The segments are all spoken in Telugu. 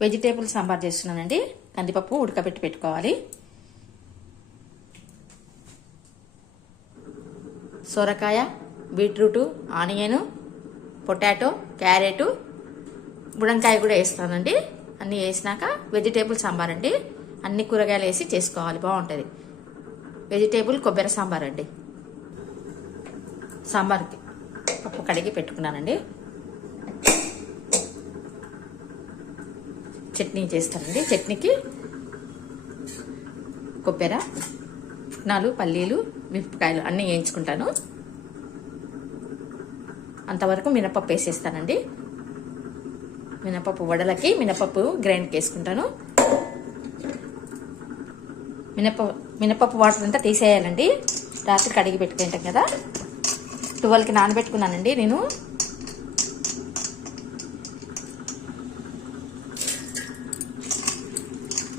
వెజిటేబుల్ సాంబార్ చేస్తున్నానండి. కందిపప్పు ఉడకబెట్టి పెట్టుకోవాలి. సొరకాయ బీట్రూటు ఆనియను పొటాటో క్యారెటు బుడంకాయ కూడా వేస్తానండి. అన్నీ వేసినాక వెజిటేబుల్ సాంబార్ అండి. అన్ని కూరగాయలు వేసి చేసుకోవాలి బాగుంటుంది. వెజిటేబుల్ కొబ్బరి సాంబార్ అండి. సాంబార్కి పప్పు కడిగి పెట్టుకున్నానండి. చట్నీ చేస్తానండి. చట్నీకి కొబ్బెర నాలుగు పల్లీలు మిరపకాయలు అన్నీ వేయించుకుంటాను. అంతవరకు మినపప్పు వేసేస్తానండి. మినపప్పు వడలకి మినపప్పు గ్రైండ్కి వేసుకుంటాను మినప మినపప్పు వాటర్ అంతా తీసేయాలండి. రాత్రి కడిగి పెట్టుకుంటాం కదా. ట్వెల్వ్కి నానబెట్టుకున్నానండి నేను.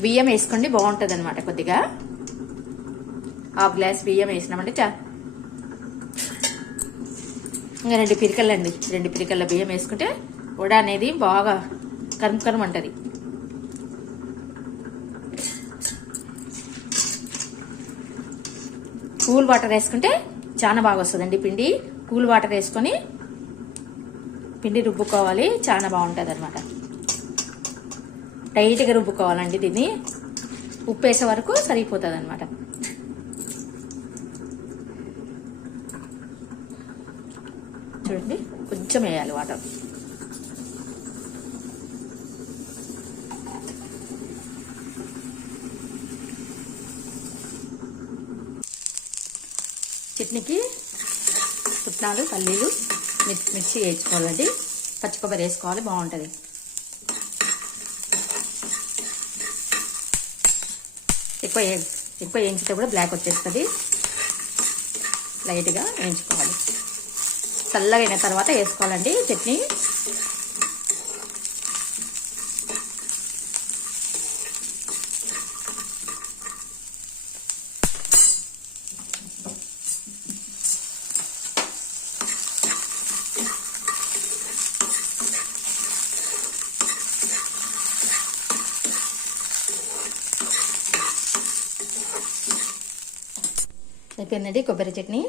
బియ్యం వేసుకోండి బాగుంటుంది అనమాట కొద్దిగా. హాఫ్ గ్లాస్ బియ్యం వేసినామంటే చా. ఇంకా రెండు పిరికలండి రెండు పిరికల బియ్యం వేసుకుంటే వడ అనేది బాగా కరం కరం ఉంటుంది కూల్ వాటర్ వేసుకుంటే చాలా బాగా వస్తుందండి పిండి. కూల్ వాటర్ వేసుకొని పిండి రుబ్బుకోవాలి చాలా బాగుంటుంది అనమాట టైట్గా రుబ్బుకోవాలండి దీన్ని. ఉప్పు వేసే వరకు సరిపోతుంది అనమాట చూడండి కొంచెం వేయాలి వాటర్. చట్నీకి పుట్నాలు పల్లీలు మిర్చి మిర్చి వేసుకోవాలండి. పచ్చి కొబ్బరి వేసుకోవాలి బాగుంటుంది. ఎక్కువ ఎక్కువ వేయించితే కూడా బ్లాక్ వచ్చేస్తుంది. లైట్గా వేయించుకోవాలి. చల్లగా అయిన తర్వాత వేసుకోవాలండి చట్నీ. అయిపోయిందండి కొబ్బరి చట్నీ.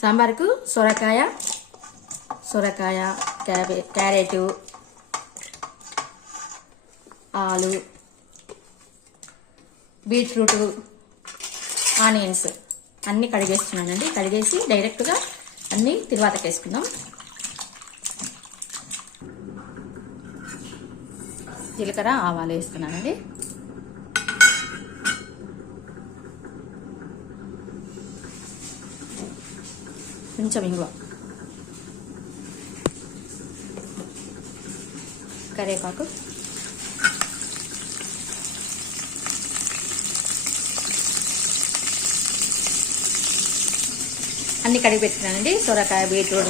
సాంబార్కు సొరకాయ సొరకాయ క్యాబే క్యారెటు ఆలు బీట్రూట్ ఆనియన్స్ అన్నీ కడిగేస్తున్నానండి. కడిగేసి డైరెక్ట్గా అన్నీ తిరువాతకేసుకుందాం. జీలకర్ర ఆవాలు వేసుకున్నానండి. కొంచెం ఇంగువ. కరివేపాకు. అన్ని కడిగి పెట్టుకున్నానండి. సొరకాయ బీట్రూట్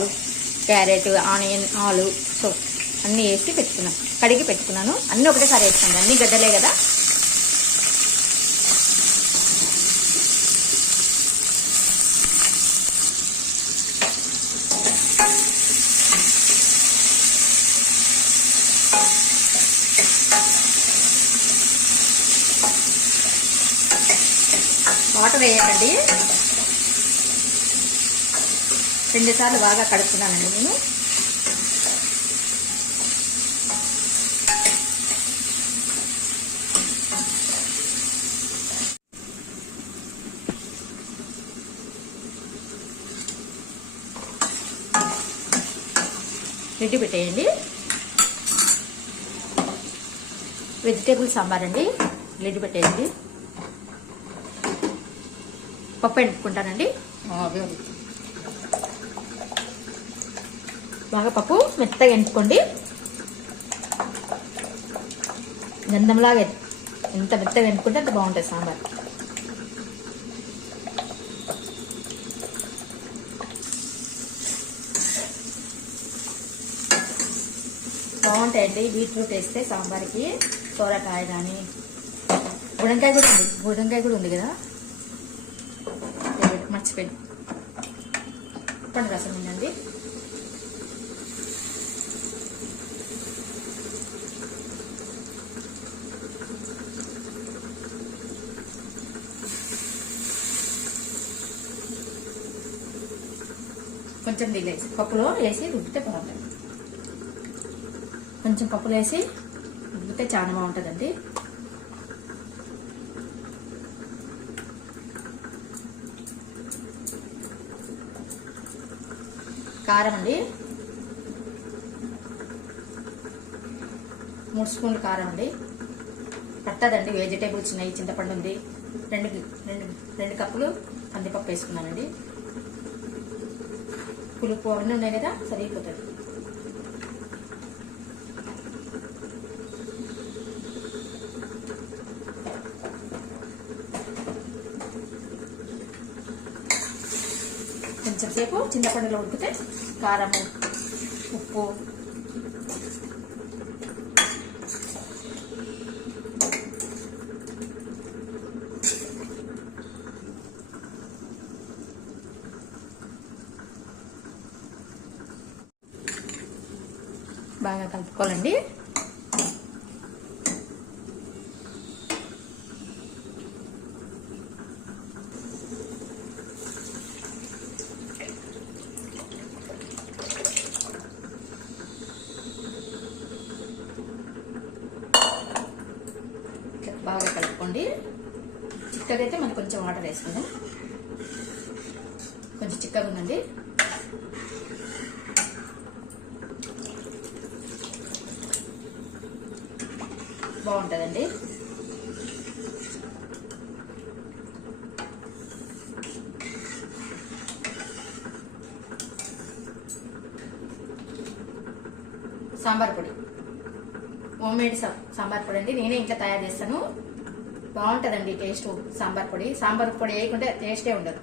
క్యారెట్ ఆనియన్ ఆలు సో అన్నీ వేసి పెట్టుకున్నాను కడిగి పెట్టుకున్నాను. అన్నీ ఒకటేసారి వేస్తాను అన్ని గడ్డలే కదా. వాటర్ వేయకండి. రెండు సార్లు బాగా కడుక్కున్నానండి నేను. రెడ్డి పెట్టేయండి. వెజిటేబుల్ సాంబార్ అండి. లిడ్ పెట్టేయండి. పప్పు ఎండుకుంటానండి. బాగా పప్పు మెత్తగా ఎంచుకోండి గంధంలాగా ఎంత మెత్తగా ఎంచుకుంటే అంత బాగుంటుంది సాంబార్. అయితే బీట్రూట్ వేస్తే సాంబార్కి సోరకాయ కానీ గుడంకాయ కూడా ఉంది. గుడంకాయ కూడా ఉంది కదా? మర్చిపోయింది పండు రసం ఉందండి. కొంచెం నీళ్ళు వేసి పప్పులో వేసి రుబ్బితే బాగుంటుంది. కొంచెం పప్పులు వేసి ఉడికితే చాలా బాగుంటుందండి. కారం అండి. మూడు స్పూన్లు కారం అండి. పట్టదండి వెజిటేబుల్స్ ఉన్నాయి చింతపండు ఉంది. రెండు రెండు రెండు కప్పులు కందిపప్పు వేసుకున్నానండి. పులుపు అవన్నీ ఉన్నాయి కదా సరిపోతుంది కొంచెం చింతపండులో ఉడికితే కారము ఉప్పు. బాగా కలుపుకోవాలండి ఇట్లా బాగా కలుపుకోండి చిక్కగా అయితే మనం కొంచెం వాటర్ వేసుకుందాం. కొంచెం చిక్కగా ఉందండి. బాగుంటుందండి. సాంబార్ పొడి. హోమ్ మేడ్ సాంబార్ పొడి అండి. నేనే ఇంట్లో తయారు చేస్తాను. బాగుంటుందండి టేస్ట్. సాంబార్ పొడి. సాంబార్ పొడి వేయకుంటే టేస్టే ఉండదు.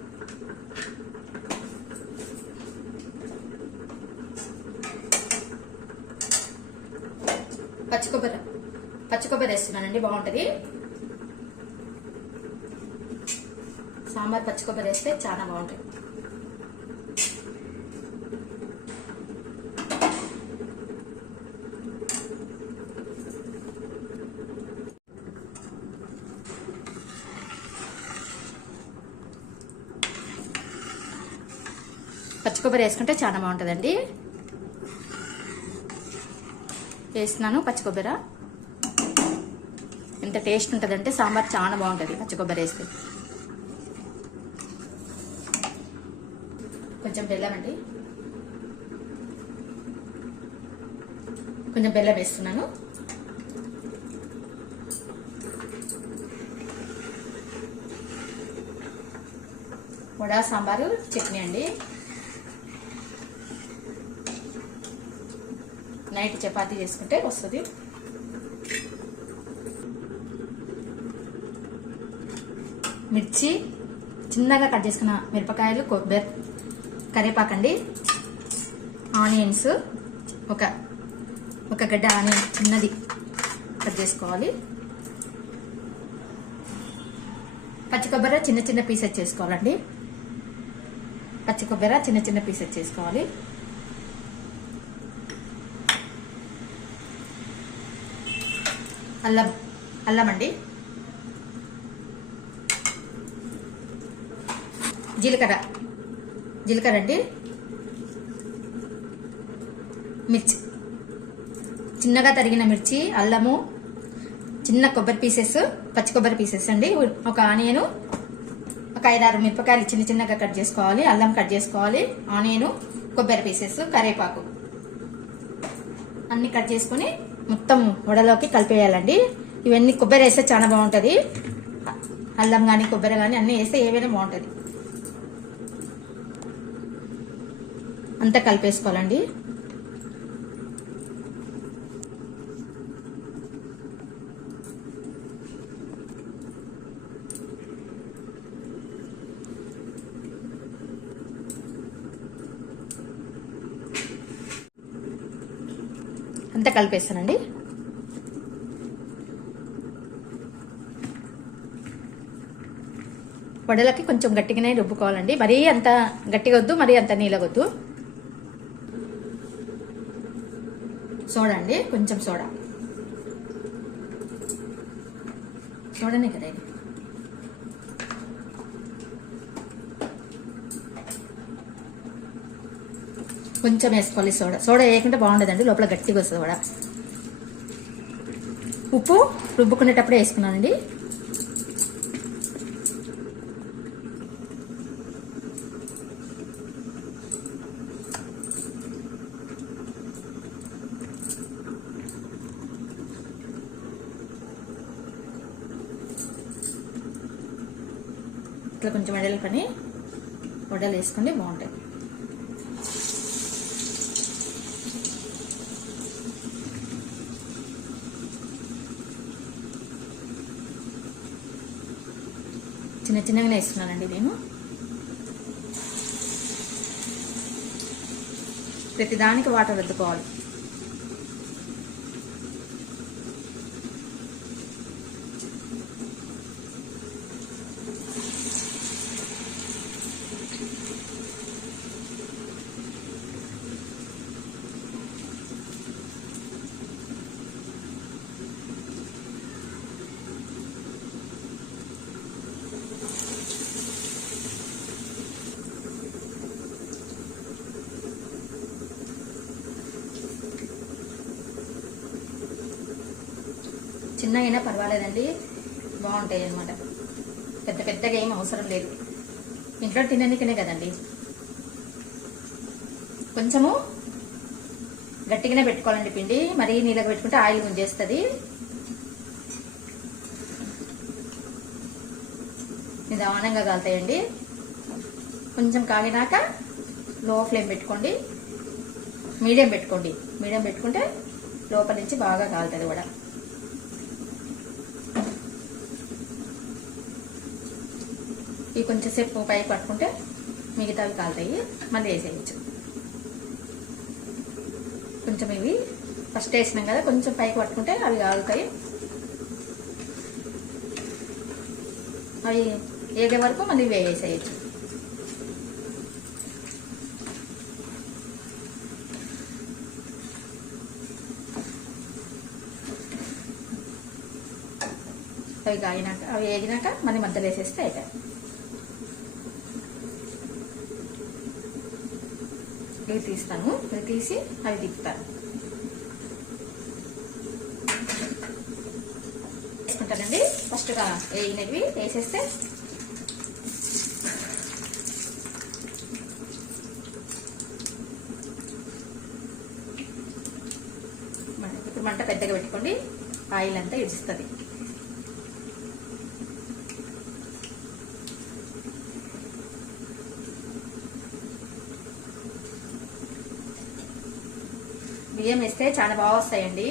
పచ్చి కొబ్బరి. పచ్చి కొబ్బరి వేస్తున్నానండి బాగుంటుంది. సాంబార్ పచ్చి కొబ్బరి వేస్తే చాలా బాగుంటుంది పచ్చి కొబ్బరి వేసుకుంటే చాలా బాగుంటుందండి. వేస్తున్నాను పచ్చి కొబ్బరి. ఎంత టేస్ట్ ఉంటుందంటే సాంబార్ చాలా బాగుంటుంది పచ్చి కొబ్బరి వేస్తే. కొంచెం బెల్లం అండి. కొంచెం బెల్లం వేస్తున్నాను. వడా సాంబారు చట్నీ అండి. నైట్ చపాతీ చేసుకుంటే వస్తుంది. మిర్చి చిన్నగా కట్ చేసుకున్న మిరపకాయలు కొబ్బరి కరివేపాకండి ఆనియన్స్ ఒక ఒక గడ్డ ఆనియన్ చిన్నది కట్ చేసుకోవాలి. పచ్చి కొబ్బరి చిన్న చిన్న పీసెస్ చేసుకోవాలండి. పచ్చి కొబ్బరి చిన్న చిన్న పీసెస్ చేసుకోవాలి. అల్లం అల్లం అండి. జీలకర్ర జీలకర్ర అండి. మిర్చి చిన్నగా తరిగిన మిర్చి అల్లము చిన్న కొబ్బరి పీసెస్ పచ్చి కొబ్బరి పీసెస్ అండి. ఒక ఆనియను ఒక ఐదారు మిరపకాయలు చిన్న చిన్నగా కట్ చేసుకోవాలి అల్లం కట్ చేసుకోవాలి ఆనియను కొబ్బరి పీసెస్ కరివేపాకు. అన్ని కట్ చేసుకొని మొత్తం వడలోకి కలిపేయాలండి. ఇవన్నీ కొబ్బరి వేస్తే చాలా బాగుంటుంది. అల్లం కానీ కొబ్బరి కానీ అన్నీ వేస్తే ఏవైనా బాగుంటుంది. అంతా కలిపేసుకోవాలండి. అంతా కలిపేస్తానండి. వడలకి కొంచెం గట్టిగానే రుబ్బుకోవాలండి. మరీ అంత గట్టిగా వద్దు మరీ అంత నీళ్ళగొద్దు సోడా అండి కొంచెం సోడా. సోడానే కదా ఇది. కొంచెం వేసుకోవాలి సోడా. సోడా వేయకుంటే బాగుండదండి లోపల గట్టిగా వస్తుంది వడ. ఉప్పు రుబ్బుకునేటప్పుడే వేసుకున్నానండి. ఇట్లా కొంచెం వడలు పని వడలు వేసుకుంటే బాగుంటాయి. చిన్న చిన్నగానే వేస్తున్నానండి నేను ప్రతిదానికి వాటర్ వెతుకోవాలి చిన్నగైనా పర్వాలేదండి. బాగుంటాయి అన్నమాట పెద్ద పెద్దగా ఏం అవసరం లేదు. ఇంట్లో తినడానికనే కదండి. కొంచెము గట్టిగానే పెట్టుకోవాలండి పిండి. మరీ నీళ్ళకి పెట్టుకుంటే ఆయిల్ గుంజేస్తుంది. నిదానంగా కాలుతాయండి. కొంచెం కాగినాక లో ఫ్లేమ్ పెట్టుకోండి. మీడియం పెట్టుకోండి. మీడియం పెట్టుకుంటే లోపల నుంచి బాగా కాలుతుంది కూడా ఇవి కొంచెం సేపు పైకి పట్టుకుంటే మిగతావి కాలుతాయి. మళ్ళీ వేసేయచ్చు. కొంచెం ఇవి ఫస్ట్ వేసినాం కదా కొంచెం పైకి పట్టుకుంటే అవి కాలుతాయి. అవి ఏదే వరకు మళ్ళీ వేసేయచ్చు. అవి కాగినాక అవి వేగినాక మళ్ళీ మధ్యలో వేసేస్తే అవుతాయి ఇవి తీస్తాను. ఇవి తీసి అవి తిప్పుతాను. వేసుకుంటానండి ఫస్ట్గా వేయినవి వేసేస్తే ఇప్పుడు మంట పెద్దగా పెట్టుకోండి. ఆయిల్ అంతా ఇడుస్తుంది బియ్యం వేస్తే చాలా బాగా వస్తాయండి.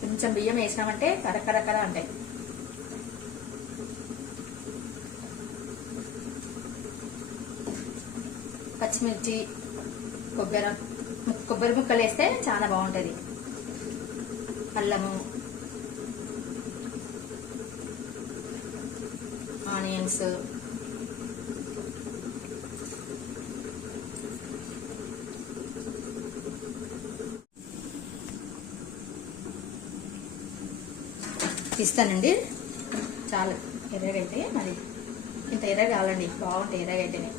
కొంచెం బియ్యం వేసినామంటే కరకరకర అంటాయి పచ్చిమిర్చి కొబ్బరి కొబ్బరి ముక్కలు వేస్తే చాలా బాగుంటుంది. అల్లము ఆనియన్స్ తీస్తానండి చాలు ఎర్రగైతే మరి ఇంత ఎర్ర కావాలండి బాగుంటాయి ఎర్రగైతేనే.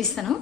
వడ్డిస్తాను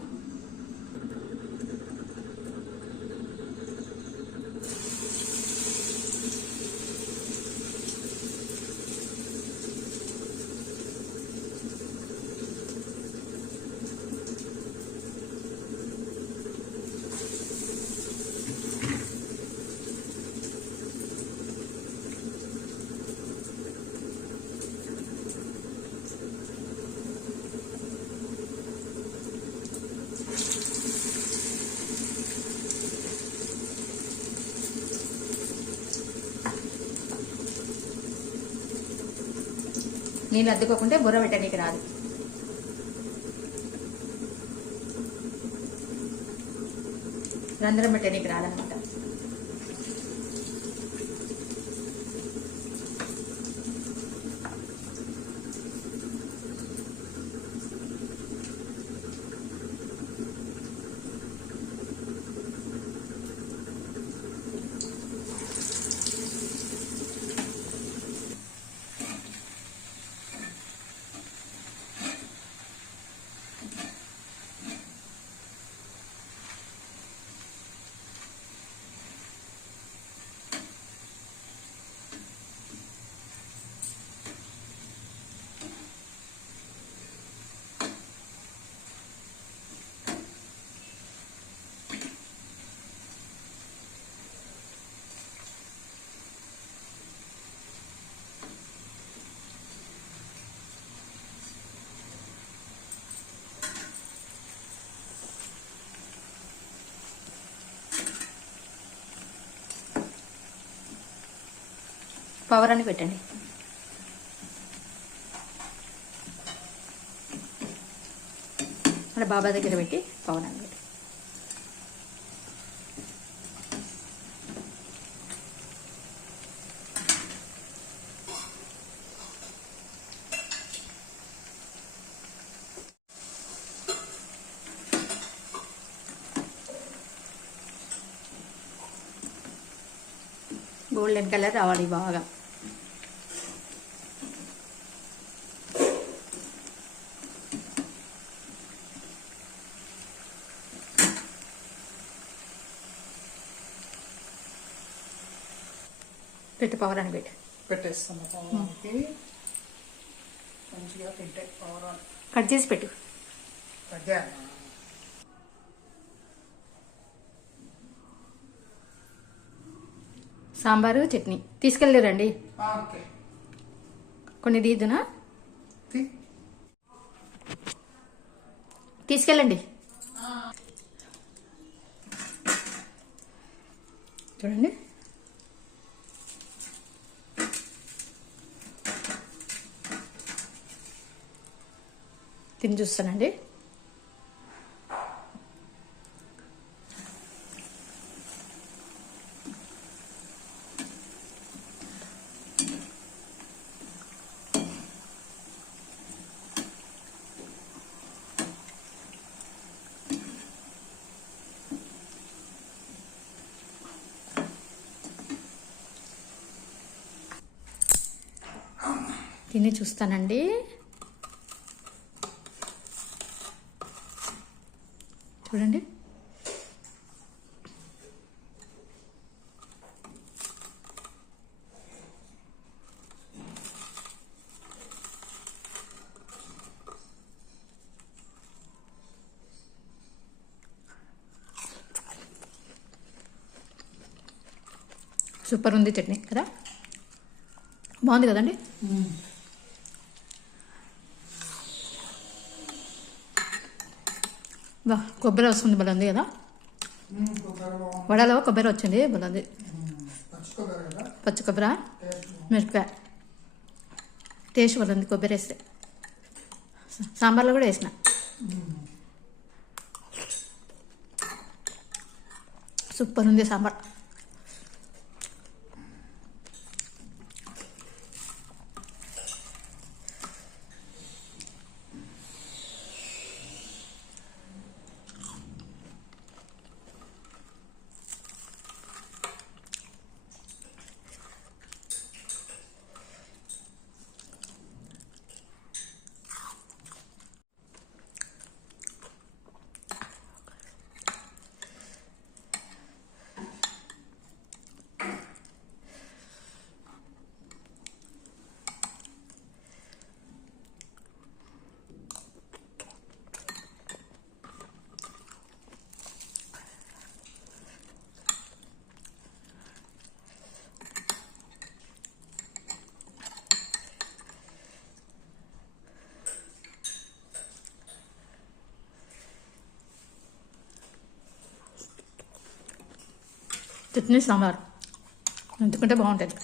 నీళ్ళు అద్దుకోకుంటే బుర్ర పెట్టనీకి రాదు. రంధ్రం పెట్టనీకి రాదన్నమాట పవర్ అని పెట్టండి. అలా బాబా దగ్గర పెట్టి పవర్ అని పెట్టి గోల్డెన్ కలర్ రావాలి బాగా. పెట్టు. పవర్ అని పెట్టు పవరానికి మంచిగా పవరాలు. కట్ చేసి పెట్టు. సాంబారు చట్నీ. తీసుకెళ్ళలేరండి ఓకే. కొన్ని తీద్దునా? తీ. తీసుకెళ్ళండి. చూడండి. తిని చూస్తానండి. తిని చూస్తానండి చూడండి సూపర్ ఉంది చట్నీ కదా? బాగుంది కదండి? వా కొబ్బరి వస్తుంది బలంది కదా? వడలో కొబ్బరి వచ్చింది బలంది పచ్చి కొబ్బరి? టేస్ట్ మిరపకాయ. టేస్ట్ బలంది కొబ్బరి వేస్తే. సాంబార్లో కూడా వేసిన. సూపర్ ఉంది సాంబార్. చట్నీ సాంబార్. ఎందుకంటే బాగుంటుంది.